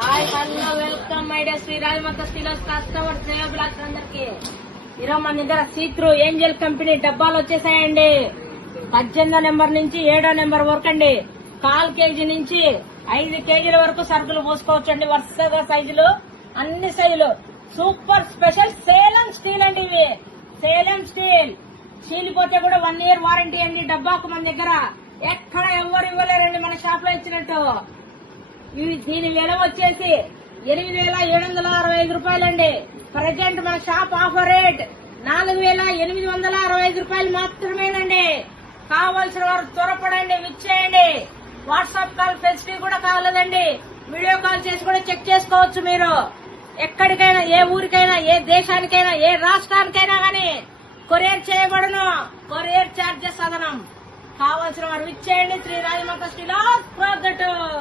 Hi hello welcome my day శ్రీరాజమాత Steelers customer సేవ blocks అందరికి. ఈరోజు మన దగ్గర సీత్రూ ఏంజల్ కంపెనీ డబ్బాలు వచ్చేసాయండి. 18వ నెంబర్ నుంచి 7వ నెంబర్ వరకు అండి. 1/4 కేజీ నుంచి 5 కేజీల వరకు సరుకులు పోసుకోవచ్చు అండి. వరుసగా సైజులు, అన్ని సైజులు. సూపర్ స్పెషల్ సేలం స్టీల్ అండి. ఇవి సేలం స్టీల్ చీలిపోతే కూడా 1 ఇయర్ వారంటీ అండి. డబ్బాకు మన దగ్గర ఎక్కడ ఎవరు ఇవ్వలేరండి, మన షాప్ లో ఇచ్చినట్టు. దీని విలువ వచ్చేసి 8,765 రూపాయలండి. ప్రజెంట్ మన షాప్ ఆఫర్ రేట్ 4,865 రూపాయలు మాత్రమేనండి. కావాల్సిన వారు త్వరపడండి, విచ్చేయండి. వాట్సాప్ కాల్ ఫెసిలిటీ కూడా కావాలండి. వీడియో కాల్ చేసి కూడా చెక్ చేసుకోవచ్చు. మీరు ఎక్కడికైనా, ఏ ఊరికైనా, ఏ దేశానికైనా, ఏ రాష్ట్రానికైనా గానీ కొరియర్ చేయబడును. కొరియర్ ఛార్జెస్ అదనం. కావాల్సిన వారు విచ్చేయండి. శ్రీ రాజమాత స్టీలర్స్ ప్రొద్దుటూరు.